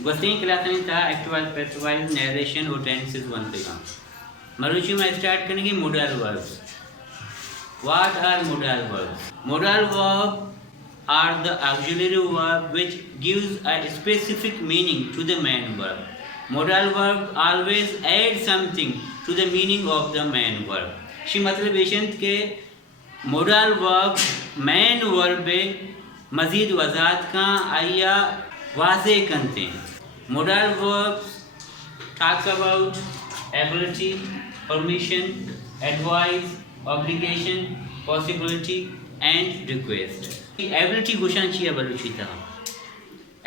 Gosling class था active passive narration और tenses one पे काम मरुचि में स्टार्ट करेंगे modal verbs. What are modal verbs? Modal verbs are the auxiliary verb which gives a specific meaning to the main verb. Modal verb always add something to the meaning of the main verb. She मतलब एशंत के modal verb main verb पे मज़ीद वज़ाहत का आया वाज़े करते हैं. Modal verbs talks about ability, permission, advice, obligation, possibility and request. ability गुशान ची बलूची था.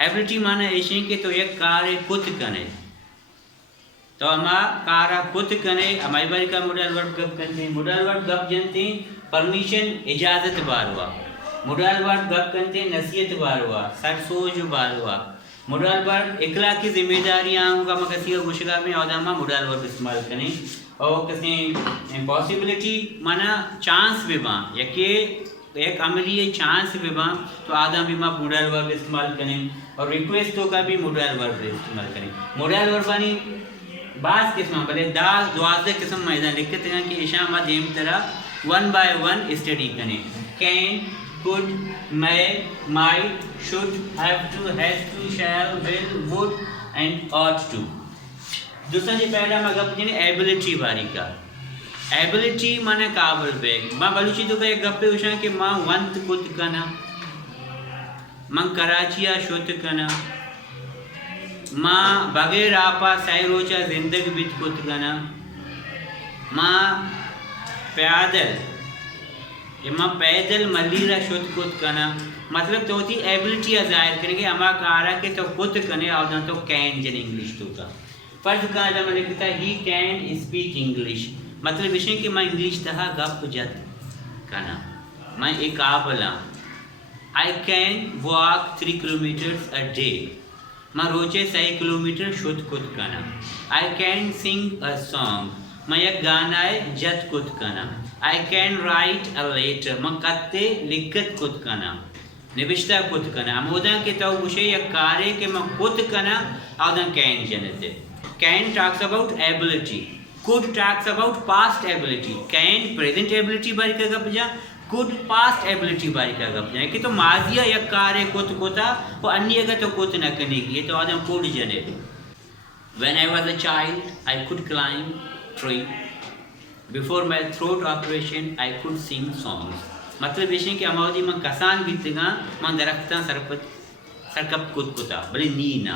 ability माना ऐसे कि तो एक कार्य खुद करने तो हमा कारा खुद करने हमारी बारी का modal verb गप करते हैं. modal verb गप जानते हैं परमिशन इजाज़त बारवा. modal verb गप करते हैं नसीहत बारवा सर सोच बारवा. modal verb इकला की जिम्मेदारियां का मकसी का गुशगा में और हमा modal verb इस्तेमाल करें. और किसी पॉसिबिलिटी माना चांस विमा या कि एक अमली चांस विमा तो आधा विमा modal verb इस्तेमाल करें. और रिक्वेस्ट का भी modal verb इस्तेमाल करें. modal verb यानी बास किस्म भले दास द्वाज़ किस्म मैदान लिखते हैं कि इशाम मध्यम तरह वन बाय वन स्टडी करें. Can, could, may, might, should, have to, has to, shall, will, would and ought to. दूसरा जो पहला मगब जने एबिलिटी बारी का. एबिलिटी माने काबिल पे मां बलूची तो का एक गप्पे उशा कि मां वंत कुत कना मां कराचिया शुत कना मां बगैर आपा सैरोचा जिंदगी बित कुत कना मां पैदल मलीरा शुत कुत कना. मतलब तो होती एबिलिटी जाहिर करेंगे अमा कारा के तो कुत कने और ना तो कैन जन इंग्लिश तो का फर्ज का जब मैंने कहता ही कैन स्पीक इंग्लिश मतलब विषय कि मैं इंग्लिश तहा गप जत कना मैं एक आबला. I can walk 3 kilometres a day मैं रोजे 6 किलोमीटर शुद्ध कुत कना. I can sing a song मैं एक गाना है जत कुत कना. I can write a letter मैं कत्ते लिखत कुत कना निविष्टा कुत कना. अमोदा के तो मुझे एक कार्य के मैं कुत कना और कैन जनते. Can talks about ability. could talks about past ability. can present ability बारी का गप जा. could past ability बारी का गप जा कि तो माजिया या कार्य कुत कोता वो अन्य का तो कुत न करने की तो आदम could जने. when I was a child I could climb tree. before my throat operation I could sing songs. मतलब विषय कि अमावदी में कसान बीतगा मैं दरख्तां सरकप कुत कोता भले नी ना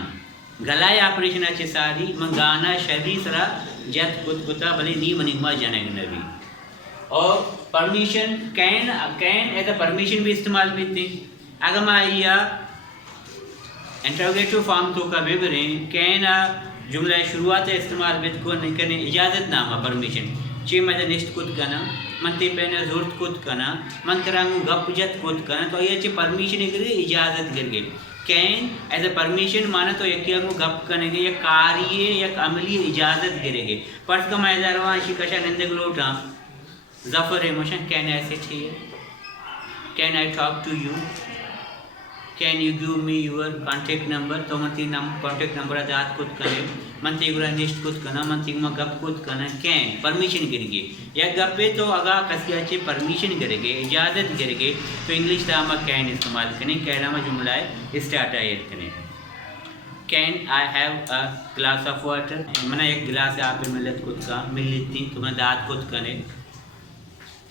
गलाय ऑपरेशन अच्छे सारी मैं गाना शरीर सरा जत कुत कुता भले नी मनिगमा जने नबी. और permission can as a permission भी इस्तेमाल भी थी. अगर मैं या इंटरोगेटिव फॉर्म तो का विवरण कैन जुमला शुरुआत इस्तेमाल भी को नहीं करने इजाज़त नामा परमिशन ची मैं निश्चित कुत करना मनते पहने ज़रूरत कुत करना मन करांगू गप जत कुत करना तो ये ची परमिशन करके इजाज़त करके. कैन एज अ परमिशन माना तो एक गप करेंगे या कार्य या अमली इजाज़त करेंगे. पर्स का मैदारवा शिकशा नंदे लोटा जफर इमोशन कैन ऐसे चाहिए. Can I talk to you. Can you give me your contact number तो मनती कॉन्टेक्ट नंबर आदात कुछ करें मनती गुरा निश्चित कुछ करना मनती में गप कुछ करना. कैन परमिशन करेंगे या गपे तो अगर कसी अच्छे परमिशन करेंगे इजाज़त करेंगे तो इंग्लिश दामा कैन इस्तेमाल करें. कहना में जुमला है स्टार्ट आयत करें. Can I have a glass of water मैंने एक गिलास आप मिलत कुछ का मिल लेती तो मैं दात कुछ करें.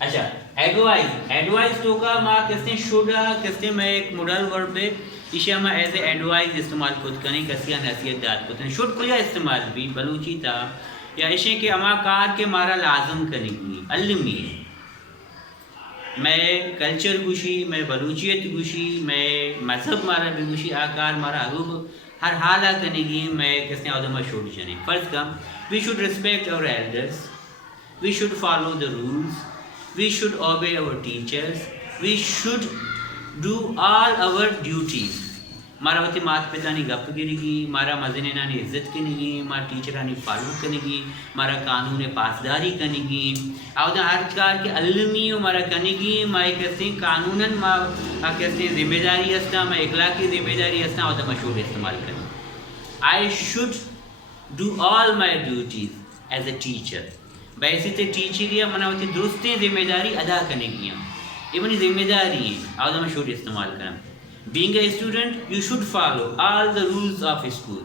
अच्छा एडवाइस तो का माँ किसने शुड किसने मैं एक modal verb पे इसे हम एज ए एडवाइस इस्तेमाल खुद करें कसिया नसीहत दात को तने शुड को या इस्तेमाल भी बलूची था या इसे के अमा कार के मारा लाजम करेंगी अलमी मैं कल्चर गुशी मैं बलूचियत गुशी मैं मजहब मारा भी गुशी आकार मारा अरूब हर हाल करेंगी मैं किसने आदम शुड जने. फर्ज का we should respect our elders. We should follow the rules. We should obey our teachers. We should do all our duties. मारा वती मात पिता ने गप गिरेगी मारा मजने ना ने इज्जत करेगी मारा टीचर ने फॉलो करेगी मारा कानून पासदारी करेगी और हर कार के अलमी मारा करेगी माई कैसे कानूनन माँ कैसे जिम्मेदारी हस्ता मैं इखलाकी जिम्मेदारी हस्ता और मशहूर इस्तेमाल करें. I should do all my duties as a teacher. वैसे तो टीचर या मना होती दुरुस्तें जिम्मेदारी अदा करने की ये बनी जिम्मेदारी है और हम शुड इस्तेमाल करें. Being a student, you should follow all the rules of school.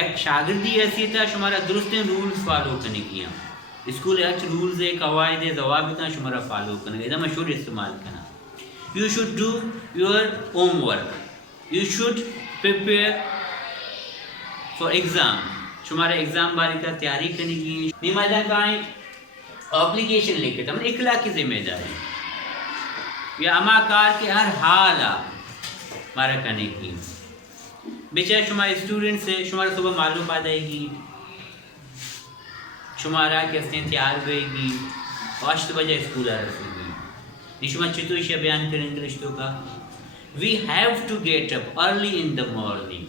एक शागिर्दी ऐसी था शुमारा दुरुस्तें रूल्स फॉलो करने की स्कूल अच्छे रूल्स है कवायद है जवाबित शुमारा फॉलो करने इधर मैं शुड इस्तेमाल करना. You should do your homework. You should prepare for exam. शुमारा एग्जाम बारी का तैयारी करने की निमादा का ऑब्लिगेशन लेके था मतलब इखलाकी जिम्मेदारी या अमाकार के हर हाल मारा करने की बेचारे शुमारे स्टूडेंट से शुमारा सुबह मालूम आ जाएगी शुमारा कैसे तैयार होएगी 8 बजे स्कूल आ रही निशुमा चितुश बयान करेंगे रिश्तों का. We have to get up early in the morning.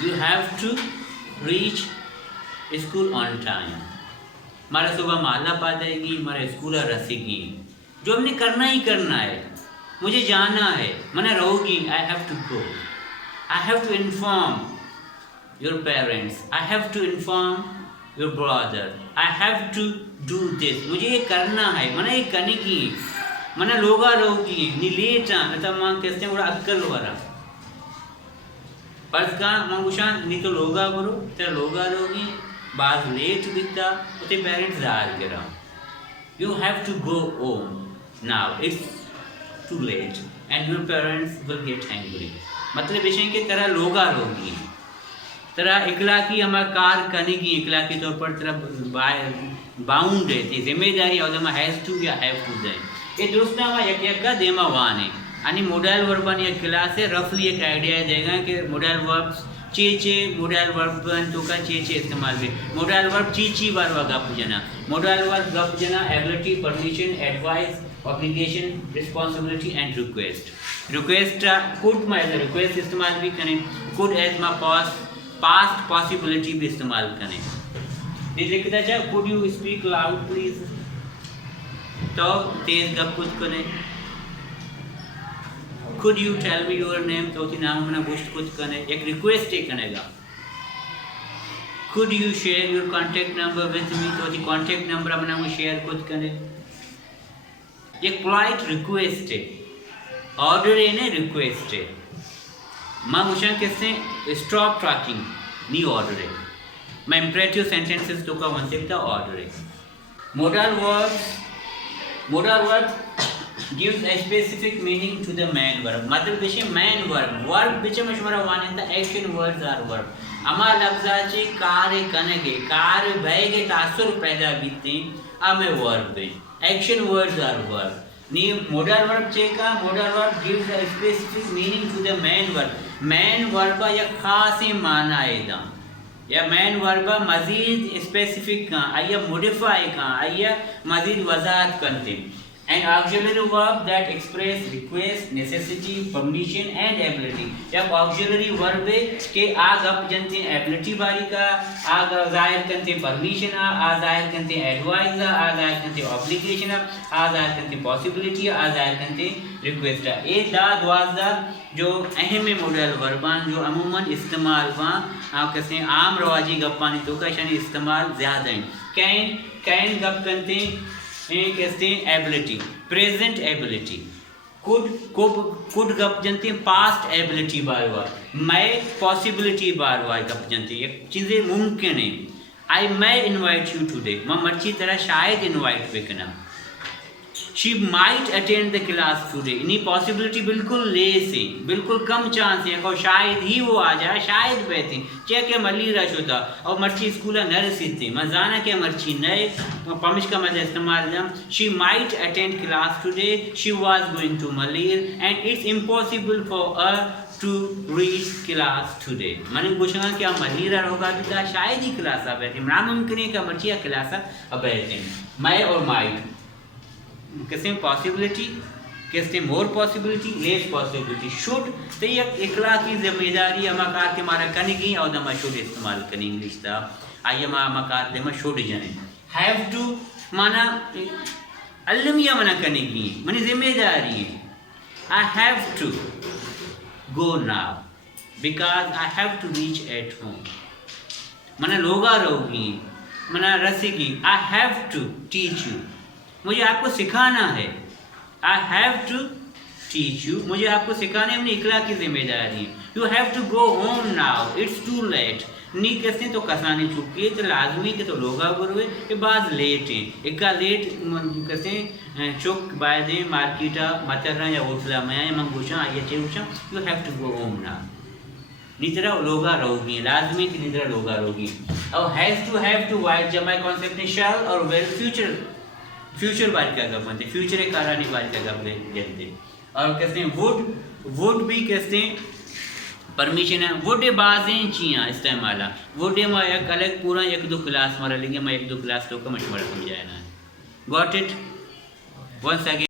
You have to reach school on time. हमारा सुबह माला पा जाएगी हमारा स्कूल रसेगी जो हमने करना ही करना है. मुझे जाना है मना रहोगी. I have to go. I have to inform your parents. I have to inform your brother. I have to do this. मुझे ये करना है मना ये करने की मना लोगा रहोगी नी लेटा मतलब माँ कहते हैं बड़ा अक्कल वाला पर का मांगुशा नहीं तो लोगा करो तेरा लोगा रहोगी बाज लेट दिखता उते पेरेंट्स जार करा. You have to go home now. It's too late and your parents will get angry. मतलब विषय के तरह लोगा रोगी तरह इखलाकी हमारा कार करने की इखलाकी तौर पर तरह बाउंड है थी जिम्मेदारी और हम हैज टू या हैव टू जाए ये दुरुस्त हमारा यका देमा वान है आणि मोडल वर्बन या क्लास है रफली एक आइडिया देगा कि मोडल वर्ब्स चे मोडल वर्ब तो का चे इस्तेमाल भी मोडल वर्ब ची बार वगा पूजना मोडल वर्ब गप जना ability permission advice obligation responsibility and request. Request could मैं as a request इस्तेमाल भी करें could as my past possibility भी इस्तेमाल करें. ये लिखता है could you speak loud please. तो तेज गप कुछ करें. could you tell me your name तो ती नाम मना बुस्ट कुछ करें एक request एक करेगा. could you share your contact number with me तो ती contact number मना वो share कुछ करें. एक पोलाइट रिक्वेस्ट है ऑर्डर है ना रिक्वेस्ट है माँ मुझे कैसे स्टॉप टॉकिंग नहीं ऑर्डर है मैं इम्परेटिव सेंटेंसेस तो का वन सकता ऑर्डर है. Modal verb gives a specific meaning to the main verb मतलब विषय मैन वर्ब विषय में शुमारा वान है एक्शन वर्ड्स आर वर्ब अमा लफ्जाचे कार्य कनेगे कार्य भयगे तासुर पैदा बीते आमे वर्ब है. Action words are verb. Knee modal verb Chekka modal verb gives a specific meaning to the main verb. main verb या खास ही माना है इधम या main verb मज़ीद specific का आया modify का आया मज़ीद वज़ाहत करते. An auxiliary verb that express request, necessity, permission and ability. या auxiliary verb है कि आग अब जनते ability बारी का आग ज़ाहिर करते permission आ ज़ाहिर करते advice आ ज़ाहिर करते obligation आ ज़ाहिर करते possibility आ ज़ाहिर करते request आ. ये दाद वाज़ा जो अहम मॉडल वर्बान जो अमूमन इस्तेमाल वहाँ आप कहते हैं आम रवाजी गप्पानी तो का शानी इस्तेमाल ज़्यादा हैं. कैन गप करते कहते हैं एबिलिटी प्रेजेंट एबिलिटी कुड गप जनते हैं पास्ट एबिलिटी बार मैं पॉसिबिलिटी बार गप जनते हैं चीज़ें मुमकिन है. आई मै इनवाइट यू टुडे मैं मर्ची तरह शायद इनवाइट पे करना. She might attend the class today इन्हीं पॉसिबिलिटी बिल्कुल लेस है बिल्कुल कम चांस है और शायद ही वो आ जाए शायद बैठे क्या क्या मली रश होता और मर्ची स्कूल न रसीते मैं जाना क्या मर्ची नए पमिश का मैं इस्तेमाल she might attend class today she was going to Malir and it's impossible for a to reach class today. मैंने पूछा क्या मलीर होगा भी था शायद ही क्लास आ बैठे नामुमकिन है क्या मर्ची क्लास आ बैठे. मैं और माइट कैसे पॉसिबिलिटी कैसे मोर पॉसिबिलिटी लेस पॉसिबिलिटी शुड तो ये इखलाकी जिम्मेदारी अमाकार के मारा करने की और दमा शुड इस्तेमाल करने इंग्लिश था आइए माँ अमाकार दे मैं शुड जने हैव टू माना अलमिया मना करने की मनी जिम्मेदारी है. I have to go now because I have to reach at home. मना लोगा रहोगी, मना रसीगी, I have to teach you, मुझे आपको सिखाना है। I have to teach you, मुझे आपको सिखाने में इकला की जिम्मेदारी है। You have to go home now, it's too late. नी कहते तो कसाने चुकी तो लाजमी के तो लोगा गुरुए के बाद लेट है इक्का लेट कहते चुक बायदे मार्केटा मतरा या उठला मैं मंगूचा ये चेउचा। You have to go home now, निद्रा लोगा रहोगी, लाजमी की निद्रा लोगा रहोगी। और हैव टू वाइट जमा कॉन्सेप्ट है शैल और वेल फ्यूचर बात क्या कर बनते, फ्यूचर एक करानी बात क्या कर देते। और कहते हैं वुड भी कहते हैं परमिशन है। वुड बाजें चियाँ इस्तेमाल वुड में एक अलग पूरा एक दो क्लास मारा लेंगे, मैं एक दो क्लास तो का मशवरा समझाया ना। Got it once again.